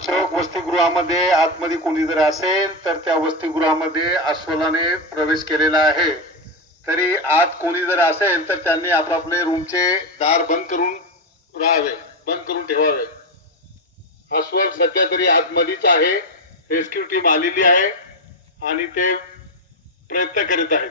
नगरसेवक वसतिगृहामध्ये आतमध्ये कोणी जर असेल तर त्या वसतिगृहामध्ये अस्वलाने प्रवेश केलेला आहे. तरी आत कोणी जर असेल तर त्यांनी आपापले रूमचे दार बंद करून राहावे बंद करून ठेवावे. अस्वल सध्या तरी आतमध्येच आहे. रेस्क्यू टीम आलेली आहे आणि ते प्रयत्न करीत आहेत.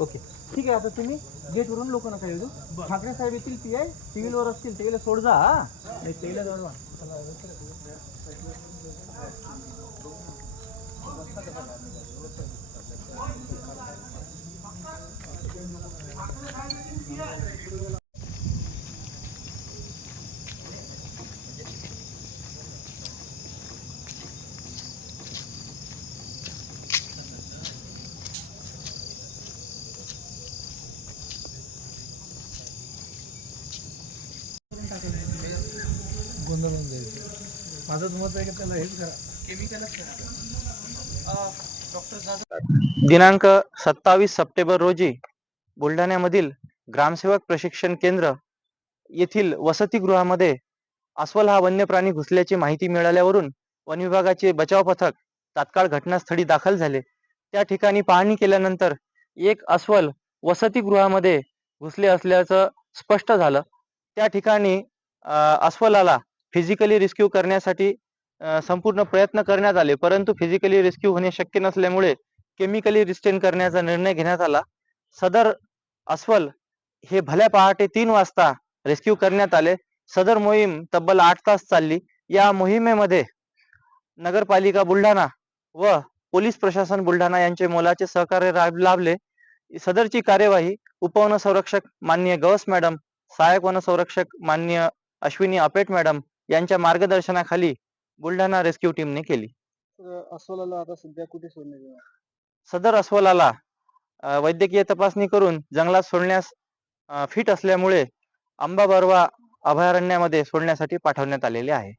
ओके. ठीक आहे आता तुम्ही गेटवरून लोक नका येऊ ठाकरे साहेब येतील पी आय सिव्हिलवर असतील त्याला सोड जा हा. नाही त्याला जवळ गोंधळून जाईल माझं मत आहे की त्याला हेच करा. दिनांक सत्तावीस सप्टेंबर रोजी बुलढाण्यामधील ग्रामसेवक प्रशिक्षण केंद्र येथील वसतिगृहामध्ये अस्वल हा वन्य प्राणी घुसल्याची माहिती मिळाल्यावरून वन विभागाचे बचाव पथक तात्काळ घटनास्थळी दाखल झाले. त्या ठिकाणी पाहणी केल्यानंतर एक अस्वल वसतिगृहामध्ये घुसले असल्याचं स्पष्ट झालं. त्या ठिकाणी अस्वलाला फिजिकली रेस्क्यू करण्यासाठी संपूर्ण प्रयत्न करण्यात आले. परंतु फिजिकली रेस्क्यू होणे शक्य नसल्यामुळे केमिकली रिस्टेन करण्याचा निर्णय घेण्यात आला. सदर अस्वल हे भल्या पहाटे तीन वाजता रेस्क्यू करण्यात आले. सदर मोहीम तब्बल आठ तास चालली. या मोहिमेमध्ये नगरपालिका बुलढाणा व पोलीस प्रशासन बुलढाणा यांचे मोलाचे सहकार्य राब- लाभले. सदरची कार्यवाही उपवन संरक्षक माननीय गौस मॅडम सहाय्यक वन संरक्षक माननीय अश्विनी अपेट मॅडम यांच्या मार्गदर्शनाखाली बुलढाणा रेस्क्यू टीमने केली. अस्वलाला आता सध्या कुठे सोडण्यात येणार? सदर अस्वलाला वैद्यकीय तपासणी करून जंगलात सोडण्यास फिट असल्यामुळे आंबा बरवा अभयारण्यामध्ये सोडण्यासाठी पाठवण्यात आलेले आहे.